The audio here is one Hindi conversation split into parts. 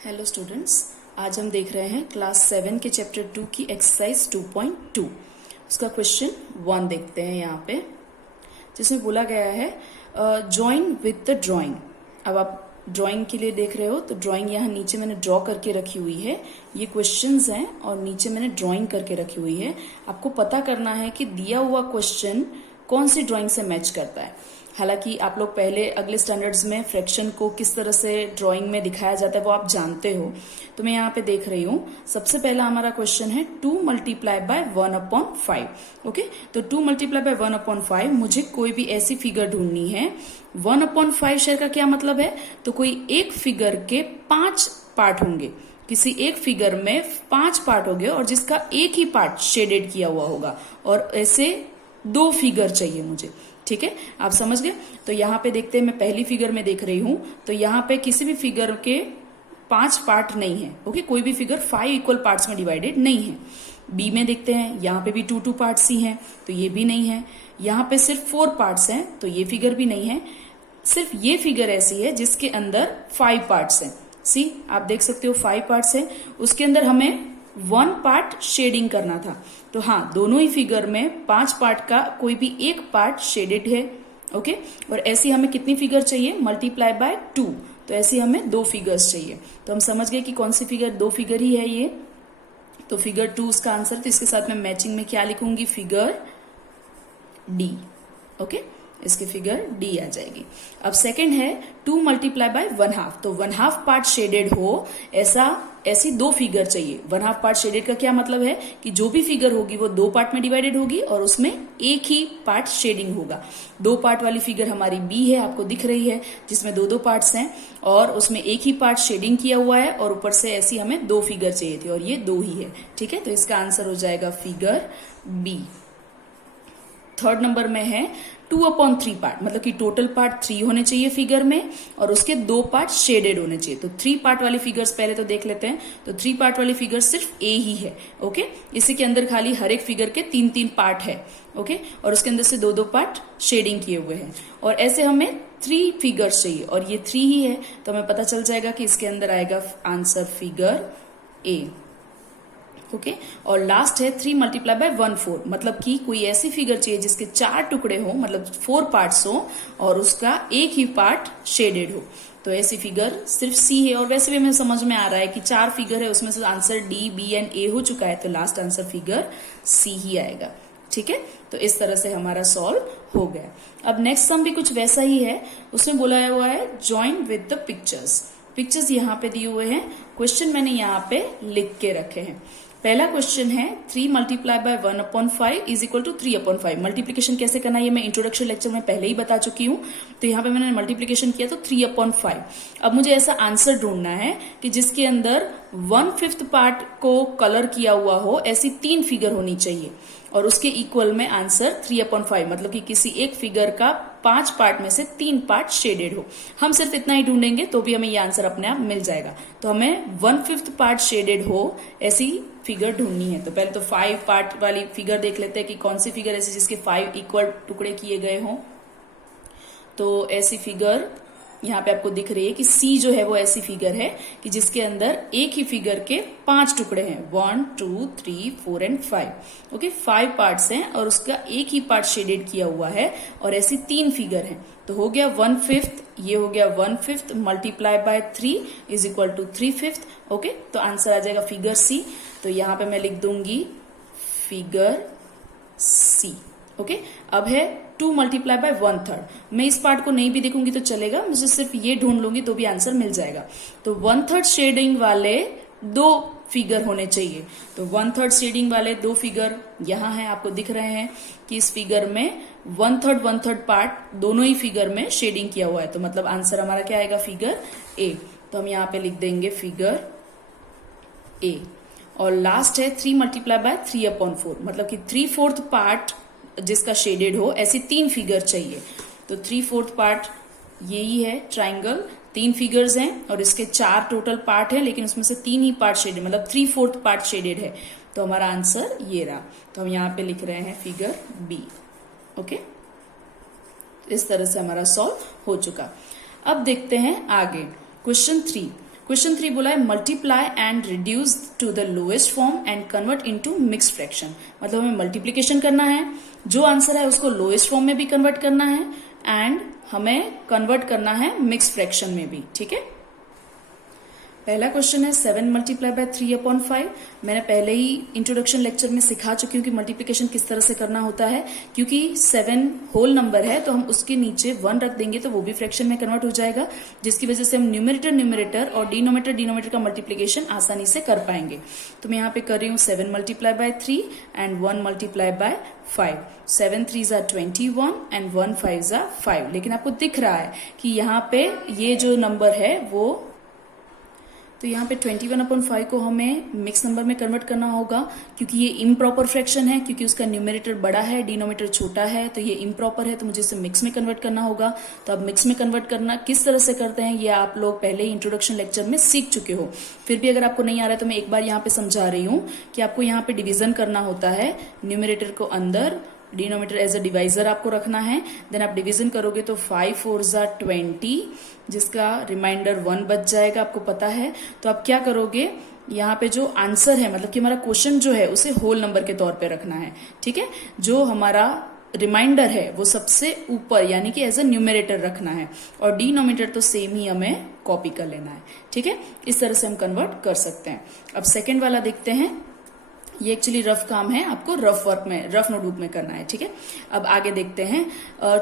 हेलो स्टूडेंट्स, आज हम देख रहे हैं क्लास 7 के चैप्टर 2 की एक्सरसाइज 2.2। उसका क्वेश्चन 1 देखते हैं यहाँ पे, जिसमें बोला गया है जॉइन विद द ड्राइंग। अब आप ड्राइंग के लिए देख रहे हो तो ड्राइंग यहाँ नीचे मैंने ड्रॉ करके रखी हुई है। ये क्वेश्चंस हैं और नीचे मैंने ड्राइंग करके रखी हुई है। आपको पता करना है कि दिया हुआ क्वेश्चन कौन सी ड्राइंग से मैच करता है। हालांकि आप लोग पहले अगले स्टैंडर्ड्स में फ्रैक्शन को किस तरह से ड्राइंग में दिखाया जाता है वो आप जानते हो। तो मैं यहाँ पे देख रही हूँ, सबसे पहला हमारा क्वेश्चन है 2 मल्टीप्लाई बाय 1/5। ओके, तो 2 मल्टीप्लाई बाय 1/5 मुझे कोई भी ऐसी फिगर ढूंढनी है। 1/5 शेयर का क्या मतलब है, तो कोई एक फिगर के 5 पार्ट होंगे। किसी एक फिगर में 5 पार्ट होंगे और जिसका एक ही पार्ट शेडेड किया हुआ होगा, और ऐसे 2 फिगर चाहिए मुझे। ठीक है, आप समझ गए। तो यहाँ पे देखते हैं, मैं पहली फिगर में देख रही हूं तो यहाँ पे किसी भी फिगर के 5 पार्ट नहीं है। ओके, कोई भी फिगर 5 इक्वल पार्ट्स में डिवाइडेड नहीं है। बी में देखते हैं, यहाँ पे भी 2 पार्ट्स ही हैं तो ये भी नहीं है। यहाँ पे सिर्फ 4 पार्ट्स हैं तो ये फिगर भी नहीं है। सिर्फ ये फिगर ऐसी है जिसके अंदर 5 पार्ट्स हैं। सी, आप देख सकते हो 5 पार्ट्स हैं, उसके अंदर हमें 1 पार्ट शेडिंग करना था। तो हाँ, दोनों ही फिगर में 5 पार्ट का कोई भी एक पार्ट शेडेड है। ओके, और ऐसी हमें कितनी फिगर चाहिए, मल्टीप्लाई बाय 2। तो ऐसी हमें 2 फिगर्स चाहिए। तो हम समझ गए कि कौन सी फिगर, 2 फिगर ही है ये। तो फिगर 2 उसका आंसर। तो इसके साथ मैं मैचिंग में क्या लिखूंगी, फिगर डी। ओके, इसकी फिगर डी आ जाएगी। अब सेकंड है 2 मल्टीप्लाई बाय 1/2। तो 1/2 पार्ट शेडेड हो ऐसी 2 फिगर चाहिए। 1/2 पार्ट शेडेड का क्या मतलब है कि जो भी फिगर होगी वो 2 पार्ट में डिवाइडेड होगी और उसमें एक ही पार्ट शेडिंग होगा। 2 पार्ट वाली फिगर हमारी बी है, आपको दिख रही है, जिसमें 2 पार्ट्स हैं और उसमें एक ही पार्ट शेडिंग किया हुआ है, और ऊपर से ऐसी हमें 2 फिगर चाहिए थी और ये 2 ही है। ठीक है, तो इसका आंसर हो जाएगा फिगर बी। थर्ड नंबर में है 2/3 पार्ट, मतलब कि टोटल पार्ट 3 होने चाहिए फिगर में और उसके 2 पार्ट शेडेड होने चाहिए। तो 3 पार्ट वाली फिगर्स पहले तो देख लेते हैं। तो 3 पार्ट वाली फिगर सिर्फ ए ही है। ओके, इसी के अंदर खाली हर एक फिगर के 3-3 पार्ट है। ओके, और उसके अंदर से 2 पार्ट शेडिंग किए हुए हैं, और ऐसे हमें 3 फिगर्स चाहिए और ये 3 ही है। तो हमें पता चल जाएगा कि इसके अंदर आएगा आंसर फिगर ए। ओके, और लास्ट है 3 मल्टीप्लाई बाय 1/4, मतलब कि कोई ऐसी फिगर चाहिए जिसके 4 टुकड़े हो, मतलब 4 पार्ट्स हो और उसका एक ही पार्ट शेडेड हो। तो ऐसी फिगर सिर्फ सी है, और वैसे भी हमें समझ में आ रहा है कि 4 फिगर है, उसमें से आंसर डी, बी एंड ए हो चुका है, तो लास्ट आंसर फिगर सी ही आएगा। ठीक है, तो इस तरह से हमारा सॉल्व हो गया। अब नेक्स्ट सम भी कुछ वैसा ही है। उसमें बोला हुआ है join with the pictures. Pictures यहाँ पे दिए हुए हैं, क्वेश्चन मैंने यहाँ पे लिख के रखे हैं। पहला क्वेश्चन है 3 multiply by 1/5 is equal to 3/5। Multiplication कैसे करना है ये मैं इंट्रोडक्शन लेक्चर में पहले ही बता चुकी हूँ। तो यहाँ पे मैंने मल्टीप्लीकेशन किया तो 3/5। अब मुझे ऐसा आंसर ढूंढना है कि जिसके अंदर 1/5 पार्ट को कलर किया हुआ हो, ऐसी 3 फिगर होनी चाहिए और उसके इक्वल में आंसर 3/5, मतलब कि किसी एक फिगर का 5 पार्ट में से 3 पार्ट शेडेड हो। हम सिर्फ इतना ही ढूंढेंगे तो भी हमें ये आंसर अपने आप मिल जाएगा। तो हमें 1/5 पार्ट शेडेड हो ऐसी फिगर ढूंढनी है। तो पहले तो 5 पार्ट वाली फिगर देख लेते हैं कि कौन सी फिगर ऐसी जिसके 5 इक्वल टुकड़े किए गए हों। तो ऐसी फिगर यहाँ पे आपको दिख रही है कि सी जो है वो ऐसी फिगर है कि जिसके अंदर एक ही फिगर के 5 टुकड़े हैं, 1 2 3 4 एंड 5। ओके, 5 पार्ट्स हैं और उसका एक ही पार्ट शेडेड किया हुआ है और ऐसी 3 फिगर हैं। तो हो गया 1/5, ये हो गया 1/5 multiply by 3 is equal to 3/5। Okay, तो आंसर आ जाएगा फिगर सी। तो यहाँ पे मैं लिख दूंगी फिगर सी। ओके, अब है 2 मल्टीप्लाई बाय 1/3। मैं इस पार्ट को नहीं भी देखूंगी तो चलेगा, मुझे सिर्फ ये ढूंढ लूंगी तो भी आंसर मिल जाएगा। तो 1/3 शेडिंग वाले 2 फिगर होने चाहिए। तो 1/3 शेडिंग वाले 2 फिगर यहाँ हैं, आपको दिख रहे हैं कि इस फिगर में 1/3 पार्ट दोनों ही फिगर में शेडिंग किया हुआ है। तो मतलब आंसर हमारा क्या आएगा, फिगर ए। तो हम यहाँ पे लिख देंगे फिगर ए। और लास्ट है 3 मल्टीप्लाई बाय 3/4, मतलब कि 3/4 पार्ट जिसका शेडेड हो, ऐसी 3 फिगर चाहिए। तो 3/4 पार्ट यही है, ट्राइंगल 3 फिगर्स हैं और इसके 4 टोटल पार्ट है, लेकिन उसमें से 3 ही पार्ट शेडेड, मतलब 3/4 पार्ट शेडेड है। तो हमारा आंसर ये रहा। तो हम यहाँ पे लिख रहे हैं फिगर बी। ओके, इस तरह से हमारा सॉल्व हो चुका। अब देखते हैं आगे क्वेश्चन 3। क्वेश्चन 3 बोला है multiply and reduce to the lowest form and convert into mixed fraction. मतलब हमें मल्टीप्लीकेशन करना है, जो आंसर है उसको लोएस्ट फॉर्म में भी कन्वर्ट करना है एंड हमें कन्वर्ट करना है मिक्स्ड फ्रैक्शन में भी। ठीक है, पहला क्वेश्चन है 7 मल्टीप्लाई बाय 3/5। मैंने पहले ही इंट्रोडक्शन लेक्चर में सिखा चुकी हूँ कि मल्टीप्लिकेशन किस तरह से करना होता है। क्योंकि 7 होल नंबर है तो हम उसके नीचे 1 रख देंगे तो वो भी फ्रैक्शन में कन्वर्ट हो जाएगा, जिसकी वजह से हम न्यूमरेटर और डिनोमिनेटर का मल्टीप्लिकेशन आसानी से कर पाएंगे। तो मैं यहाँ पे कर रही हूँ 7 multiply by 3 and 1 multiply by 5। 7 3s are 21 and 1 5s are 5। लेकिन आपको दिख रहा है कि यहाँ पे ये जो नंबर है वो, तो यहाँ पे 21/5 को हमें मिक्स नंबर में कन्वर्ट करना होगा, क्योंकि ये इम्प्रॉपर फ्रैक्शन है, क्योंकि उसका न्यूमरेटर बड़ा है डिनोमिनेटर छोटा है, तो ये इम्प्रॉपर है, तो मुझे इसे मिक्स में कन्वर्ट करना होगा। तो अब मिक्स में कन्वर्ट करना किस तरह से करते हैं ये आप लोग पहले ही इंट्रोडक्शन लेक्चर में सीख चुके हो। फिर भी अगर आपको नहीं आ रहा है तो मैं एक बार यहाँ पे समझा रही हूँ कि आपको यहाँ पे डिवीजन करना होता है, न्यूमरेटर को अंदर, डिनोमिनेटर एज अ डिवाइजर आपको रखना है। देन आप डिवीजन करोगे तो 5 4s are 20, जिसका रिमाइंडर 1 बच जाएगा, आपको पता है। तो आप क्या करोगे, यहाँ पे जो आंसर है, मतलब कि हमारा क्वेश्चन जो है उसे होल नंबर के तौर पे रखना है। ठीक है, जो हमारा रिमाइंडर है वो सबसे ऊपर यानी कि एज अ न्यूमरेटर रखना है, और डिनोमिनेटर तो सेम ही हमें कॉपी कर लेना है। ठीक है, इस तरह से हम कन्वर्ट कर सकते हैं। अब सेकेंड वाला देखते हैं। ये एक्चुअली रफ काम है, आपको रफ वर्क में, रफ नोटबुक में करना है। ठीक है, अब आगे देखते हैं।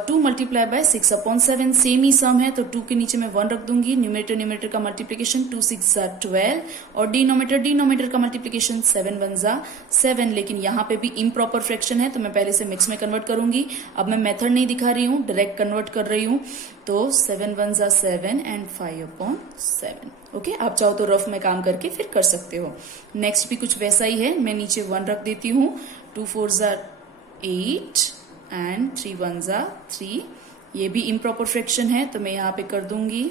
2 मल्टीप्लाई बाय 6/7, सेम ही सम है तो 2 के नीचे मैं 1 रख दूंगी। न्यूमरेटर का मल्टीप्लिकेशन 2 6s are 12 और डिनोमिनेटर का मल्टीप्लिकेशन 7 1s are 7। लेकिन यहाँ पे भी इम्प्रॉपर फ्रैक्शन है तो मैं पहले से मिक्स में कन्वर्ट करूंगी। अब मैं मेथड नहीं दिखा रही हूँ, डायरेक्ट कन्वर्ट कर रही हूँ। तो 7 1s are 7 एंड 5/7। ओके, आप चाहो तो रफ में काम करके फिर कर सकते हो। नेक्स्ट भी कुछ वैसा ही है, मैं नीचे 1 रख देती हूँ। 2 4s are 8 and 3 1s are 3। ये भी इम्प्रॉपर फ्रैक्शन है तो मैं यहाँ पे कर दूंगी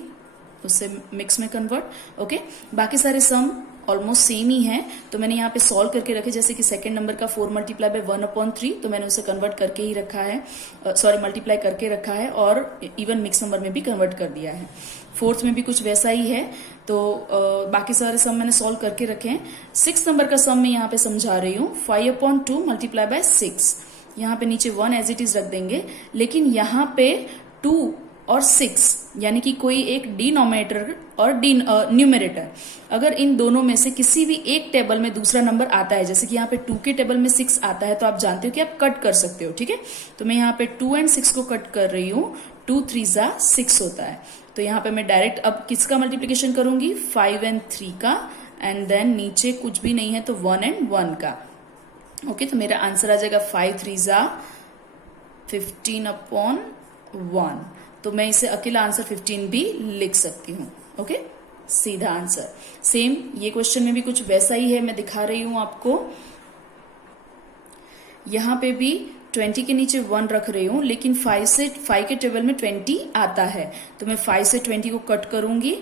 उससे मिक्स में कन्वर्ट। ओके, बाकी सारे सम ऑलमोस्ट सेम ही है तो मैंने यहाँ पे सॉल्व करके रखे। जैसे कि सेकंड नंबर का 4 मल्टीप्लाई बाय 1/3 तो मैंने उसे कन्वर्ट करके ही रखा है, मल्टीप्लाई करके रखा है और इवन मिक्स नंबर में भी कन्वर्ट कर दिया है। फोर्थ में भी कुछ वैसा ही है तो बाकी सारे सम मैंने सॉल्व करके रखे हैं। 6 नंबर का सम मैं यहाँ पे समझा रही हूँ। 5/2 मल्टीप्लाई बाय 6, यहाँ पे नीचे 1 एज इट इज रख देंगे, लेकिन यहाँ पे 2 और 6 यानी कि कोई एक डिनोमिनेटर और न्यूमरेटर, अगर इन दोनों में से किसी भी एक टेबल में दूसरा नंबर आता है, जैसे कि यहाँ पे 2 के टेबल में 6 आता है तो आप जानते हो कि आप कट कर सकते हो। ठीक है, तो मैं यहाँ पे 2 एंड 6 को कट कर रही हूँ। 2 3s are 6 होता है तो यहाँ पे मैं डायरेक्ट अब किसका मल्टीप्लिकेशन करूंगी, 5 एंड 3 का, एंड देन नीचे कुछ भी नहीं है तो 1 एंड 1 का। ओके, तो मेरा आंसर आ जाएगा 5 3s are 15/1। तो मैं इसे अकेला आंसर 15 भी लिख सकती हूँ। ओके, सीधा आंसर। सेम ये क्वेश्चन में भी कुछ वैसा ही है, मैं दिखा रही हूं आपको। यहां पे भी 20 के नीचे 1 रख रही हूं, लेकिन 5 के टेबल में 20 आता है तो मैं 5 से 20 को कट करूंगी।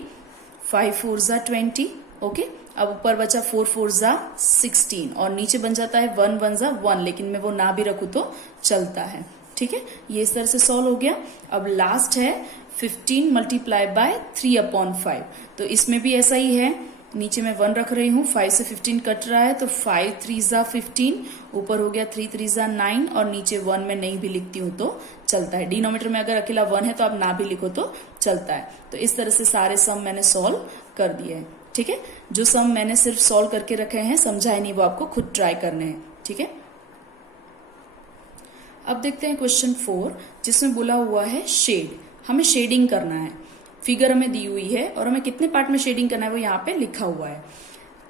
5 4s are 20। ओके, अब ऊपर बचा 4 4s are 16 और नीचे बन जाता है 1 1s are 1, लेकिन मैं वो ना भी रखूं तो चलता है। ठीक है, ये इस तरह से सॉल्व हो गया। अब लास्ट है 15 मल्टीप्लाई बाय 3/5, तो इसमें भी ऐसा ही है। नीचे मैं 1 रख रही हूँ, 5 से 15 कट रहा है तो 5 3s are 15, ऊपर हो गया 3 3s are 9 और नीचे 1 में नहीं भी लिखती हूँ तो चलता है। डिनोमिनेटर में अगर अकेला 1 है तो आप ना भी लिखो तो चलता है। तो इस तरह से सारे सम मैंने सॉल्व कर दिए हैं। ठीक है, जो सम मैंने सिर्फ सॉल्व करके रखे हैं, समझाए नहीं, वो आपको खुद ट्राई करने हैं। ठीक है, अब देखते हैं क्वेश्चन 4 जिसमें बोला हुआ है शेड। हमें शेडिंग करना है, फिगर हमें दी हुई है और हमें कितने पार्ट में शेडिंग करना है वो यहाँ पे लिखा हुआ है।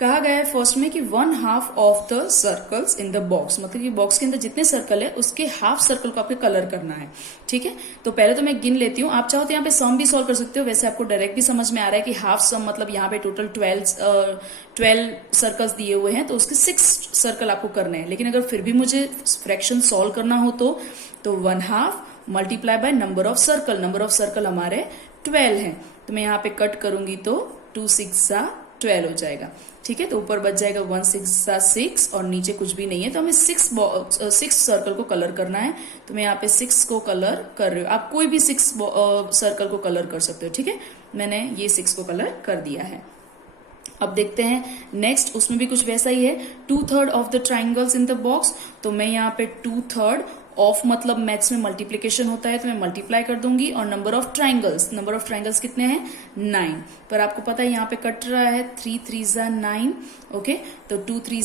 कहा गया है फर्स्ट में कि 1/2 of the circles in the box, मतलब कि बॉक्स के अंदर जितने सर्कल है उसके हाफ सर्कल को आपको कलर करना है। ठीक है, तो पहले तो मैं गिन लेती हूँ, आप चाहो तो यहाँ पे सम भी सॉल्व कर सकते हो। वैसे आपको डायरेक्ट भी समझ में आ रहा है कि हाफ सम मतलब यहाँ पे टोटल 12 सर्कल्स दिए हुए हैं तो उसके 6 सर्कल आपको करने हैं। लेकिन अगर फिर भी मुझे फ्रैक्शन सॉल्व करना हो तो 1/2 multiply by number of circle, number of circle हमारे 12 हैं तो मैं यहाँ पे कट करूंगी तो 2 6s are 12 हो जाएगा। ठीक है, तो ऊपर बच जाएगा 1 6s are 6 और नीचे कुछ भी नहीं है तो हमें 6 सर्कल को कलर करना है। तो मैं यहाँ पे 6 को कलर कर रही हूँ, आप कोई भी 6 सर्कल को कलर कर सकते हो। ठीक है, मैंने ये 6 को कलर कर दिया है। अब देखते हैं नेक्स्ट, उसमें भी कुछ वैसा ही है। 2/3 of the triangles in the box, तो मैं यहाँ पे 2/3 ऑफ मतलब मैथ्स में मल्टीप्लीकेशन होता है तो मैं मल्टीप्लाई कर दूंगी, और नंबर ऑफ ट्राइंगल्स कितने हैं 9, पर आपको पता है यहाँ पे कट रहा है 3 3 जा 9, ओके, तो 2 3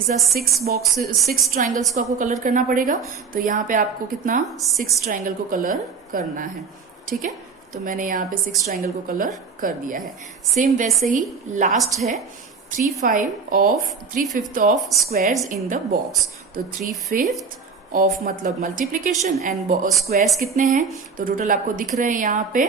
जा 6 ट्राइंगल्स को आपको कलर करना पड़ेगा, तो यहाँ पे आपको कितना 6 ट्राइंगल को कलर करना है, ठीक है, तो मैंने यहाँ पे 6 ट्राइंगल को कलर कर दिया है। सेम वैसे ही लास्ट है 3/5 of squares in the box, तो 3/5 ऑफ मतलब मल्टीप्लीकेशन एंड स्क्वायर्स कितने हैं, तो टोटल आपको दिख रहे हैं यहाँ पे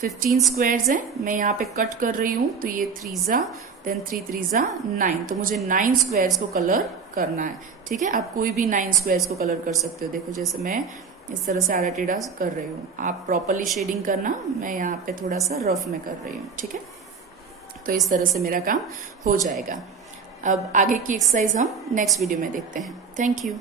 15 स्क्वायर्स हैं, मैं यहाँ पे कट कर रही हूँ, तो ये 3 जा देन 3 3 जा 9, तो मुझे 9 स्क्वायर्स को कलर करना है, ठीक है। आप कोई भी 9 स्क्वायर्स को कलर कर सकते हो, देखो जैसे मैं इस तरह से आड़ा टेढ़ा कर रही हूँ, आप प्रॉपरली शेडिंग करना, मैं यहाँ पे थोड़ा सा रफ में कर रही हूँ, ठीक है, तो इस तरह से मेरा काम हो जाएगा। अब आगे की एक्सरसाइज हम नेक्स्ट वीडियो में देखते हैं। Thank you.